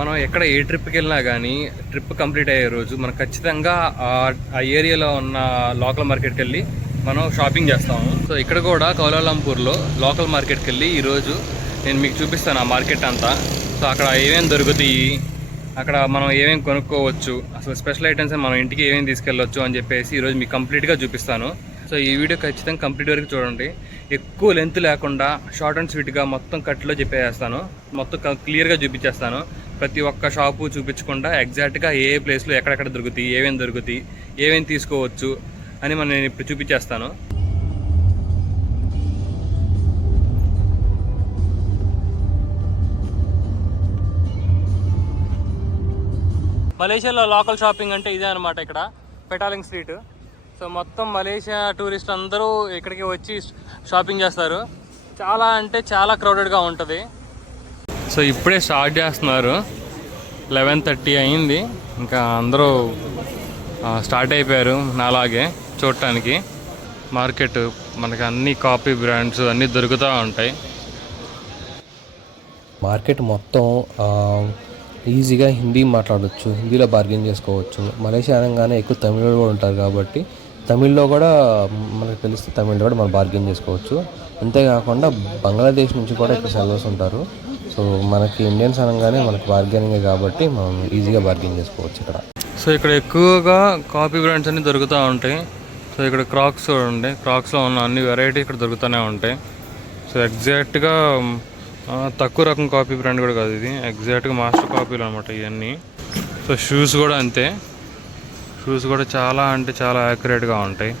మనం ఎక్కడ ఏ ట్రిప్కి వెళ్ళినా కానీ ట్రిప్ కంప్లీట్ అయ్యే రోజు మనం ఖచ్చితంగా ఆ ఏరియాలో ఉన్న లోకల్ మార్కెట్కి వెళ్ళి మనం షాపింగ్ చేస్తాము. సో ఇక్కడ కూడా కౌలాలంపూర్లో లోకల్ మార్కెట్కి వెళ్ళి ఈరోజు నేను మీకు చూపిస్తాను ఆ మార్కెట్ అంతా. సో అక్కడ ఏమేమి దొరుకుతాయి, అక్కడ మనం ఏమేమి కొనుక్కోవచ్చు, అసలు స్పెషల్ ఐటమ్స్ మనం ఇంటికి ఏమేమి తీసుకెళ్ళొచ్చు అని చెప్పేసి ఈరోజు మీకు కంప్లీట్గా చూపిస్తాను. సో ఈ వీడియో ఖచ్చితంగా కంప్లీట్ వరకు చూడండి. ఎక్కువ లెంత్ లేకుండా షార్ట్ అండ్ స్వీట్గా మొత్తం కట్లో చెప్పేస్తాను, మొత్తం క్లియర్గా చూపించేస్తాను. ప్రతి ఒక్క షాపు చూపించకుండా ఎగ్జాక్ట్గా ఏ ప్లేస్లో ఎక్కడెక్కడ దొరుకుతాయి, ఏమేమి దొరుకుతాయి, ఏమేమి తీసుకోవచ్చు అని నేను ఇప్పుడు చూపించేస్తాను. మలేషియాలో లోకల్ షాపింగ్ అంటే ఇదే అనమాట. ఇక్కడ పెటాలింగ్ స్ట్రీట్. సో మొత్తం మలేషియా టూరిస్ట్ అందరూ ఇక్కడికి వచ్చి షాపింగ్ చేస్తారు. చాలా అంటే చాలా క్రౌడెడ్గా ఉంటుంది. సో ఇప్పుడే స్టార్ట్ చేస్తున్నారు, 11:30 అయింది. ఇంకా అందరూ స్టార్ట్ అయిపోయారు నాలాగే చూడటానికి. మార్కెట్ మనకి అన్ని కాపీ బ్రాండ్స్ అన్నీ దొరుకుతూ ఉంటాయి. మార్కెట్ మొత్తం ఈజీగా హిందీ మాట్లాడవచ్చు, హిందీలో బార్గెన్ చేసుకోవచ్చు. మలేషియా అనగానే ఎక్కువ తమిళ కూడా ఉంటారు కాబట్టి తమిళ్లో కూడా మనకు తెలిస్తే తమిళ్లో కూడా మనం బార్గెన్ చేసుకోవచ్చు. అంతేకాకుండా బంగ్లాదేశ్ నుంచి కూడా ఇక్కడ సెల్లర్స్ ఉంటారు. సో మనకి ఇండియన్స్ అనగానే మనకి బార్గెనింగ్ కాబట్టి మనం ఈజీగా బార్గెన్ చేసుకోవచ్చు ఇక్కడ. సో ఇక్కడ ఎక్కువగా కాపీ బ్రాండ్స్ అన్నీ దొరుకుతూ ఉంటాయి. సో ఇక్కడ క్రాక్స్ చూడండి, క్రాక్స్లో ఉన్న అన్ని వెరైటీ ఇక్కడ దొరుకుతూనే ఉంటాయి. సో ఎగ్జాక్ట్గా తక్కువ రకం కాపీ బ్రాండ్ కూడా కాదు ఇది, ఎగ్జాక్ట్గా మాస్టర్ కాపీలు అనమాట ఇవన్నీ. సో షూస్ కూడా అంతే, షూస్ కూడా చాలా అంటే చాలా యాక్యురేట్గా ఉంటాయి.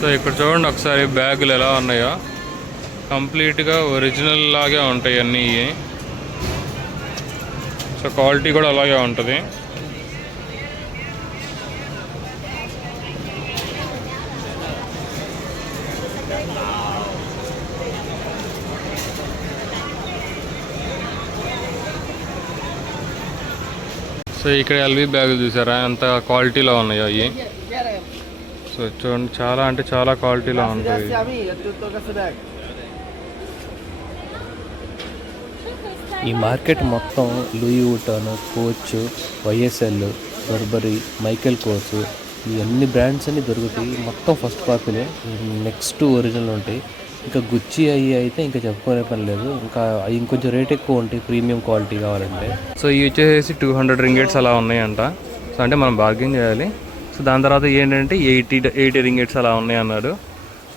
సో ఇక్కడ చూడండి ఒకసారి బ్యాగులు ఎలా ఉన్నాయో, కంప్లీట్గా ఒరిజినల్ లాగే ఉంటాయి అన్నీ. సో క్వాలిటీ కూడా అలాగే ఉంటుంది. సో ఇక్కడ ఎల్వి బ్యాగులు చూసారా ఎంత క్వాలిటీలో ఉన్నాయో అవి. సో చూడండి చాలా అంటే చాలా క్వాలిటీలో ఉంటుంది. ఈ మార్కెట్ మొత్తం Louis Vuitton, Coach, YSL, Burberry, Michael Kors ఈ అన్ని బ్రాండ్స్ అన్ని దొరుకుతాయి. మొత్తం ఫస్ట్ కాపీలే, నెక్స్ట్ ఒరిజినల్ ఉంటాయి. ఇంకా గుచ్చి అవి అయితే ఇంకా చెప్పుకునే పని లేదు, ఇంకా అవి ఇంకొంచెం రేట్ ఎక్కువ ఉంటాయి ప్రీమియం క్వాలిటీ కావాలంటే. సో ఇవి వచ్చేసి 200 రింగేట్స్ అలా ఉన్నాయంట. సో అంటే మనం బార్గెన్ చేయాలి. సో దాని తర్వాత ఏంటంటే 80 రింగేట్స్ అలా ఉన్నాయి అన్నాడు.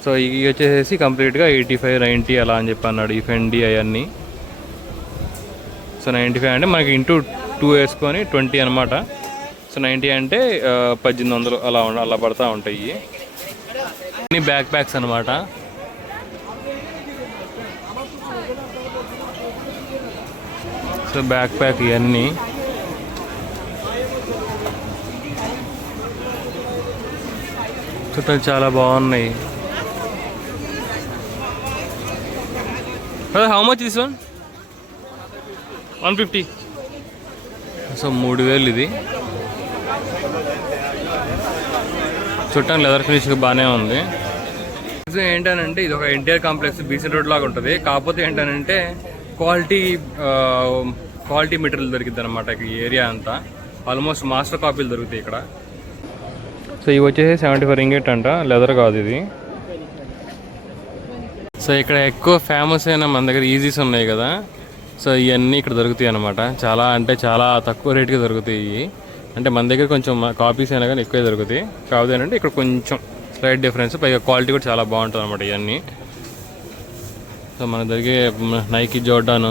సో ఇవి వచ్చేసి కంప్లీట్గా 85, 90 అలా అని చెప్పి అన్నాడు. ఈ ఫెండి అవన్నీ. సో 95 అంటే మనకి ఇంటూ 2 వేసుకొని 20 అనమాట. సో 90 అంటే 1800 అలా పడతా ఉంటాయి. అన్ని బ్యాక్ ప్యాక్స్ అనమాట. సో బ్యాక్ ప్యాక్ ఇవన్నీ చుట్టాలు చాలా బాగున్నాయి. How much this one? 150. So 3000 ఇది. చుట్టాలు లెదర్ ఫినిష్ బాగానే ఉంది. ఏంటనంటే ఇది ఒక ఎన్టీఆర్ కాంప్లెక్స్ బీసీ రోడ్ లాగా ఉంటుంది. కాకపోతే ఏంటనంటే క్వాలిటీ మెటీరియల్ దొరికింది అనమాట. ఈ ఏరియా అంతా ఆల్మోస్ట్ మాస్టర్ కాపీలు దొరుకుతాయి ఇక్కడ. సో ఇవి వచ్చేసి 75 రింగేట్ అంట, లెదర్ కాదు ఇది. సో ఇక్కడ ఎక్కువ ఫేమస్ అయిన మన దగ్గర ఈజీస్ ఉన్నాయి కదా. సో ఇవన్నీ ఇక్కడ దొరుకుతాయి అనమాట. చాలా అంటే చాలా తక్కువ రేట్గా దొరుకుతాయి. అంటే మన దగ్గర కొంచెం కాపీస్ అయినా కానీ ఎక్కువే దొరుకుతాయి. కాకపోతే ఏంటంటే ఇక్కడ కొంచెం స్లైట్ డిఫరెన్స్, పైగా క్వాలిటీ కూడా చాలా బాగుంటుంది అనమాట ఇవన్నీ. సో మన దగ్గర నైకీ, జోర్డాన్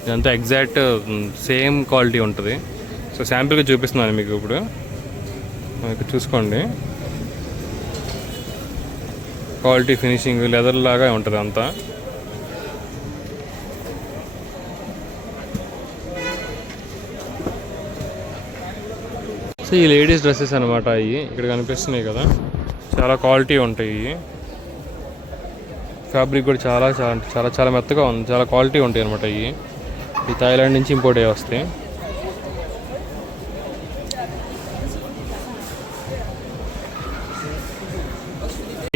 ఇదంతా ఎగ్జాక్ట్ సేమ్ క్వాలిటీ ఉంటుంది. సో శాంపిల్గా చూపిస్తున్నాను మీకు ఇప్పుడు, చూసుకోండి. క్వాలిటీ ఫినిషింగ్ లెదర్ లాగా ఉంటుంది అంతా. సో ఈ లేడీస్ డ్రెస్సెస్ అనమాట. అవి ఇక్కడ కనిపిస్తున్నాయి కదా, చాలా క్వాలిటీ ఉంటాయి. ఫ్యాబ్రిక్ కూడా చాలా చాలా చాలా చాలా మెత్తగా ఉంది, చాలా క్వాలిటీ ఉంటాయి అనమాట. ఇవి ఈ థాయిలాండ్ నుంచి ఇంపోర్ట్ అయ్యి వస్తాయి.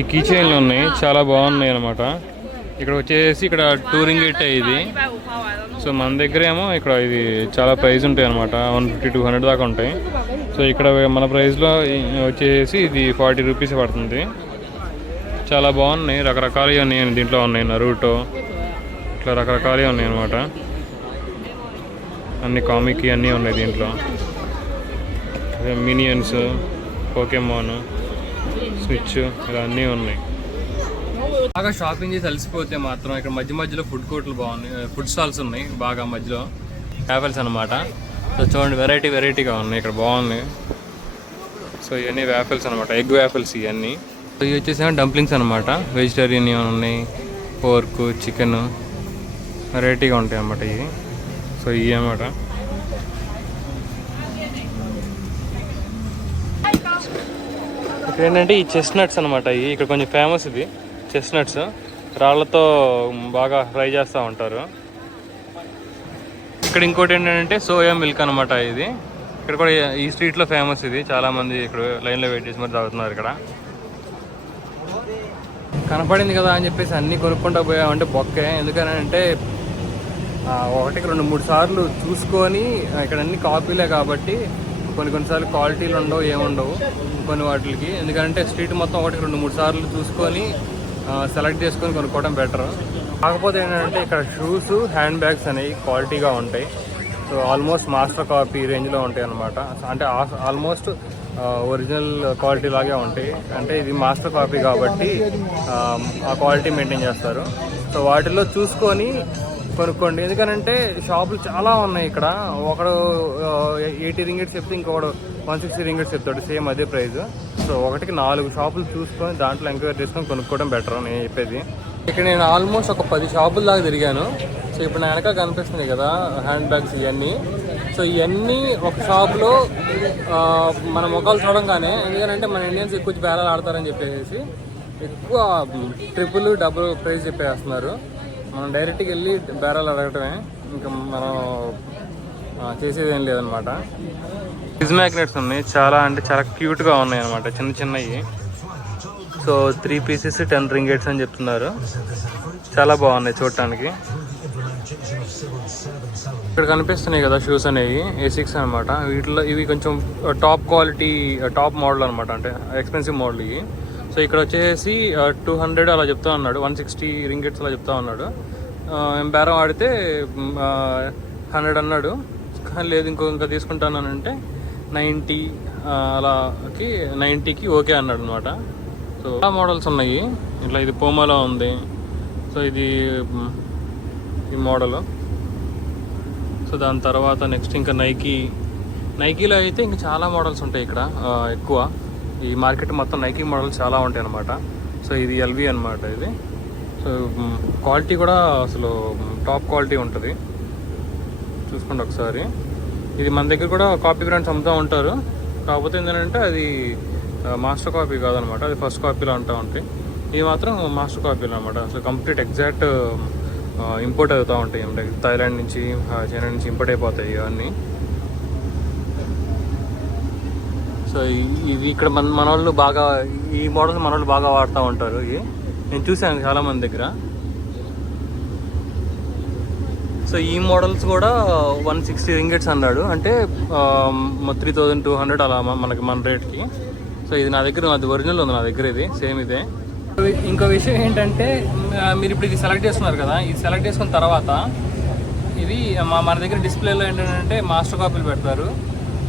ఈ కీ చైన్లు ఉన్నాయి, చాలా బాగున్నాయి అనమాట. ఇక్కడ వచ్చేసి ఇక్కడ 2 రింగిట్ ఇది. సో మన దగ్గర ఏమో ఇక్కడ ఇది చాలా ప్రైస్ ఉంటాయి అనమాట, 150-200 దాకా ఉంటాయి. సో ఇక్కడ మన ప్రైస్లో వచ్చేసి ఇది 40 రూపీస్ పడుతుంది. చాలా బాగున్నాయి, రకరకాలుగా ఉన్నాయి దీంట్లో ఉన్నాయి. నరూటో ఇట్లా రకరకాలుగా ఉన్నాయి అనమాట. అన్ని కామిక్ అన్నీ ఉన్నాయి దీంట్లో. మినియన్స్, పోకెమాన్, స్విచ్ ఇలా అన్నీ ఉన్నాయి. బాగా షాపింగ్ చేసి అలసిపోతే మాత్రం ఇక్కడ మధ్య మధ్యలో ఫుడ్ కోర్ట్లు బాగున్నాయి, ఫుడ్ స్టాల్స్ ఉన్నాయి బాగా మధ్యలో. వ్యాఫెల్స్ అనమాట. సో చూడండి, వెరైటీగా ఉన్నాయి ఇక్కడ, బాగున్నాయి. సో ఇవన్నీ వ్యాఫెల్స్ అనమాట, ఎగ్ వ్యాఫెల్స్ ఇవన్నీ. సో ఇవి వచ్చేసి డంప్లింగ్స్ అనమాట, వెజిటేరియన్ ఉన్నాయి, పోర్క్, చికెన్ వెరైటీగా ఉంటాయి అన్నమాట ఇవి. సో ఇవి అన్నమాట. ఇక్కడ ఏంటంటే ఈ చెస్ట్నట్స్ అనమాట, ఇవి ఇక్కడ కొంచెం ఫేమస్. ఇది చెస్ట్నట్స్ రాళ్లతో బాగా ఫ్రై చేస్తూ ఉంటారు. ఇక్కడ ఇంకోటి ఏంటంటే సోయా మిల్క్ అనమాట. ఇది ఇక్కడ కూడా ఈ స్ట్రీట్లో ఫేమస్. ఇది చాలామంది ఇక్కడ లైన్లో వెయిట్ చేసి మరి తాగుతున్నారు. ఇక్కడ కనపడింది కదా అని చెప్పేసి అన్నీ కొనుక్కుంటా పోయామంటే బొక్కే. ఎందుకనంటే 1-2-3 సార్లు చూసుకొని, ఇక్కడ అన్ని కాపీలే కాబట్టి కొన్నిసార్లు క్వాలిటీలు ఉండవు, ఏముండవు కొన్ని వాటికి. ఎందుకంటే స్ట్రీట్ మొత్తం 1-2-3 సార్లు చూసుకొని సెలెక్ట్ చేసుకొని కొనుక్కోవడం బెటర్. కాకపోతే ఏంటంటే ఇక్కడ షూస్, హ్యాండ్ బ్యాగ్స్ అనేవి క్వాలిటీగా ఉంటాయి. సో ఆల్మోస్ట్ మాస్టర్ కాపీ రేంజ్లో ఉంటాయి అన్నమాట. అంటే ఆల్మోస్ట్ ఒరిజినల్ క్వాలిటీ లాగే ఉంటాయి. అంటే ఇది మాస్టర్ కాపీ కాబట్టి ఆ క్వాలిటీ మెయింటైన్ చేస్తారు. సో వాటిల్లో చూసుకొని కొనుక్కోండి. ఎందుకనంటే షాపులు చాలా ఉన్నాయి ఇక్కడ. ఒకడు 80 రింగిట్స్ చెప్తే ఇంకొకడు 160 రింగిట్స్ చెప్తాడు, సేమ్ అదే ప్రైస్. సో 1-4 షాపులు చూసుకొని దాంట్లో ఎంక్వైరీ చేసుకొని కొనుక్కోవడం బెటర్ నేను చెప్పేది. ఇక్కడ నేను ఆల్మోస్ట్ ఒక 10 షాపుల దాకా తిరిగాను. సో ఇప్పుడు నా వెనక కనిపిస్తున్నాయి కదా హ్యాండ్ బ్యాగ్స్ ఇవన్నీ. సో ఇవన్నీ ఒక షాప్లో మన ముఖాలు చూడంగానే, ఎందుకంటే మన ఇండియన్స్ ఎక్కువ బేరాలు ఆడతారని చెప్పేసి ఎక్కువ ట్రిపుల్ డబుల్ ప్రైస్ చెప్పేస్తున్నారు. మనం డైరెక్ట్గా వెళ్ళి బేరాలు అడగటమే, ఇంకా మనం చేసేది ఏం లేదనమాట. ఫ్రిజ్ మ్యాగ్నెట్స్ ఉన్నాయి, చాలా అంటే చాలా క్యూట్గా ఉన్నాయి అనమాట, చిన్నవి. సో 3 పీసెస్ 10 రింగిట్స్ అని చెప్తున్నారు. చాలా బాగున్నాయి చూడటానికి. ఇక్కడ కనిపిస్తున్నాయి కదా షూస్ అనేవి A6 అనమాట. వీటిలో ఇవి కొంచెం టాప్ క్వాలిటీ, టాప్ మోడల్ అనమాట, అంటే ఎక్స్పెన్సివ్ మోడల్ ఇవి. సో ఇక్కడ వచ్చేసి 200 అలా చెప్తా ఉన్నాడు, 160 రింగిట్స్ అలా చెప్తా ఉన్నాడు. బేరం ఆడితే 100 అన్నాడు. కానీ లేదు ఇంకా తీసుకుంటానంటే 90 అలాకి 90కి ఓకే అన్నాడు అనమాట. సో చాలా మోడల్స్ ఉన్నాయి ఇట్లా. ఇది పోమాలో ఉంది. సో ఇది ఈ మోడలు. సో దాని తర్వాత నెక్స్ట్ ఇంకా నైకీలో అయితే ఇంకా చాలా మోడల్స్ ఉంటాయి ఇక్కడ ఎక్కువ. ఈ మార్కెట్ మొత్తం నైకీ మోడల్స్ చాలా ఉంటాయి అనమాట. సో ఇది LV అనమాట ఇది. సో క్వాలిటీ కూడా అసలు టాప్ క్వాలిటీ ఉంటుంది, చూసుకోండి ఒకసారి. ఇది మన దగ్గర కూడా కాపీ బ్రాండ్స్ అమ్ముతూ ఉంటారు. కాకపోతే ఏంటంటే అది మాస్టర్ కాపీ కాదనమాట, అది ఫస్ట్ కాపీలో అంటూ ఉంటాయి. ఇది మాత్రం మాస్టర్ కాపీలో అనమాట. అసలు కంప్లీట్ ఎగ్జాక్ట్ ఇంపోర్ట్ అవుతూ ఉంటాయి. అంటే థాయిలాండ్ నుంచి, చైనా నుంచి ఇంపోర్ట్ అయిపోతాయి ఇవన్నీ. సో ఇది ఇక్కడ మన వాళ్ళు బాగా, ఈ మోడల్స్ మన వాళ్ళు బాగా వాడుతూ ఉంటారు. ఇవి నేను చూశాను చాలామంది దగ్గర. సో ఈ మోడల్స్ కూడా 160 రింగిట్స్ అన్నాడు, అంటే 3200 అలా మన రేట్కి. సో ఇది నా దగ్గర, అది ఒరిజినల్ ఉంది నా దగ్గర, ఇది సేమ్ ఇదే. ఇంకో విషయం ఏంటంటే, మీరు ఇప్పుడు ఇది సెలెక్ట్ చేస్తున్నారు కదా, ఇది సెలెక్ట్ చేసుకున్న తర్వాత ఇది మన దగ్గర డిస్ప్లేలో ఏంటంటే మాస్టర్ కాపీలు పెడతారు.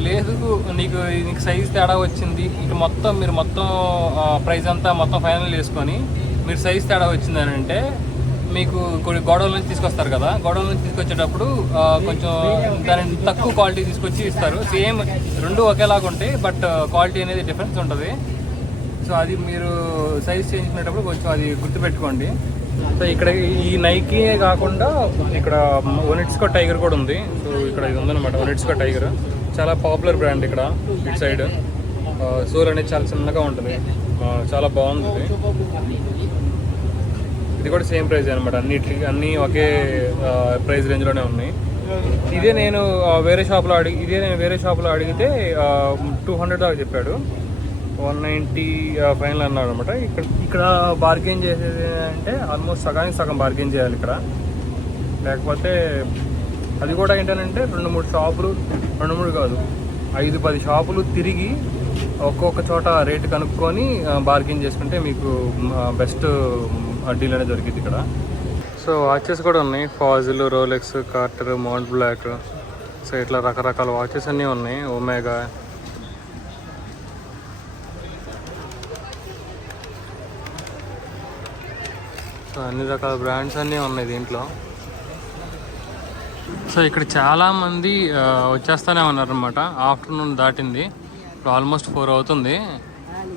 లేదు నీకు సైజ్ తేడా వచ్చింది, ఇక మీరు మొత్తం ప్రైస్ అంతా మొత్తం ఫైనల్ చేసుకొని మీరు సైజ్ తేడా వచ్చిందని అంటే మీకు గోడౌన్ నుంచి తీసుకొస్తారు కదా, గోడౌన్ నుంచి తీసుకొచ్చేటప్పుడు కొంచెం దాని తక్కువ క్వాలిటీ తీసుకొచ్చి ఇస్తారు. సేమ్ రెండు ఒకేలాగా ఉంటాయి, బట్ క్వాలిటీ అనేది డిఫరెన్స్ ఉంటుంది. సో అది మీరు సైజ్ చేంజ్ చేసేటప్పుడు కొంచెం అది గుర్తుపెట్టుకోండి. సో ఇక్కడ ఈ నైకీయే కాకుండా ఇక్కడ ఒనిట్స్కో టైగర్ కూడా ఉంది. సో ఇక్కడ ఇది ఉందన్నమాట, ఒనిట్స్కో టైగర్ చాలా పాపులర్ బ్రాండ్ ఇక్కడ ఇటు సైడ్. సోల్ అనేది చాలా చిన్నగా ఉంటుంది, చాలా బాగుంది. ఇది కూడా సేమ్ ప్రైస్ అనమాట, అన్నీ ఒకే ప్రైస్ రేంజ్లోనే ఉన్నాయి. ఇదే నేను వేరే షాప్లో అడిగితే 200 దాకా చెప్పాడు, 190 ఫైనల్ అన్నాడు అనమాట. ఇక్కడ బార్గెన్ చేసేది అంటే ఆల్మోస్ట్ సగానికి సగం బార్గెన్ చేయాలి ఇక్కడ, లేకపోతే అది కూడా ఏంటంటే 2-3 షాపులు, 2-3 కాదు 5-10 షాపులు తిరిగి ఒక్కొక్క చోట రేటు కనుక్కొని బార్గెన్ చేసుకుంటే మీకు బెస్ట్ డీల్ అనేది దొరికింది ఇక్కడ. సో వాచెస్ కూడా ఉన్నాయి, Fossil, Rolex, Cartier, Mont Blanc. So ఇట్లా రకరకాల వాచెస్ అన్నీ ఉన్నాయి, ఒమేగా. సో అన్ని రకాల బ్రాండ్స్ అన్నీ ఉన్నాయి దీంట్లో. సో ఇక్కడ చాలామంది వచ్చేస్తూనే ఉన్నారనమాట. ఆఫ్టర్నూన్ దాటింది, ఇప్పుడు ఆల్మోస్ట్ 4 అవుతుంది.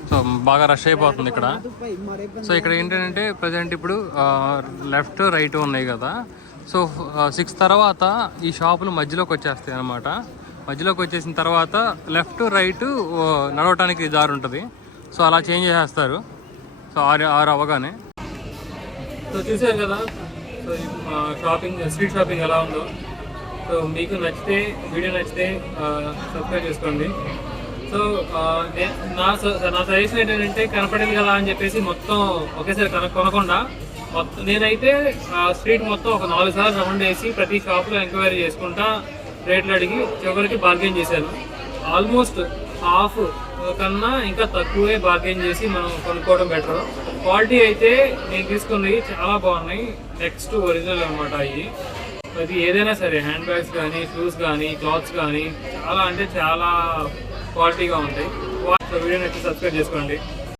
సో బాగా రష్ అయిపోతుంది ఇక్కడ. సో ఇక్కడ ఏంటంటే ప్రజెంట్ ఇప్పుడు లెఫ్ట్ రైట్ ఉన్నాయి కదా. సో 6 తర్వాత ఈ షాపులు మధ్యలోకి వచ్చేస్తాయి అన్నమాట. మధ్యలోకి వచ్చేసిన తర్వాత లెఫ్ట్ రైట్ నడవటానికి దారి ఉంటుంది. సో అలా చేంజ్ చేసేస్తారు. సో 6 అవ్వగానే. సో చూసారు కదా, సో షాపింగ్, స్ట్రీట్ షాపింగ్ ఎలా ఉందో. సో మీకు నచ్చితే, వీడియో నచ్చితే సబ్స్క్రైబ్ చేసుకోండి. సో నా సజెషన్ ఏంటంటే కనపడింది కదా అని చెప్పేసి మొత్తం ఒకేసారి కొనకుండా నేనైతే స్ట్రీట్ మొత్తం ఒక 4 సార్లు రౌండ్ వేసి ప్రతి షాప్లో ఎంక్వైరీ చేసుకుంటా రేట్లు అడిగి చివరికి బార్గెన్ చేశాను. ఆల్మోస్ట్ హాఫ్ కన్నా ఇంకా తక్కువే బార్గెన్ చేసి మనం కొనుక్కోవడం బెటర్. క్వాలిటీ అయితే నేను తీసుకున్నవి చాలా బాగున్నాయి, నెక్స్ట్ ఒరిజినల్ అనమాట. అది ఏదైనా సరే, హ్యాండ్ బ్యాగ్స్ కానీ, షూస్ కానీ, క్లాత్స్ కానీ చాలా అంటే చాలా క్వాలిటీగా ఉంటాయి. వీడియో నచ్చి సబ్స్క్రైబ్ చేసుకోండి.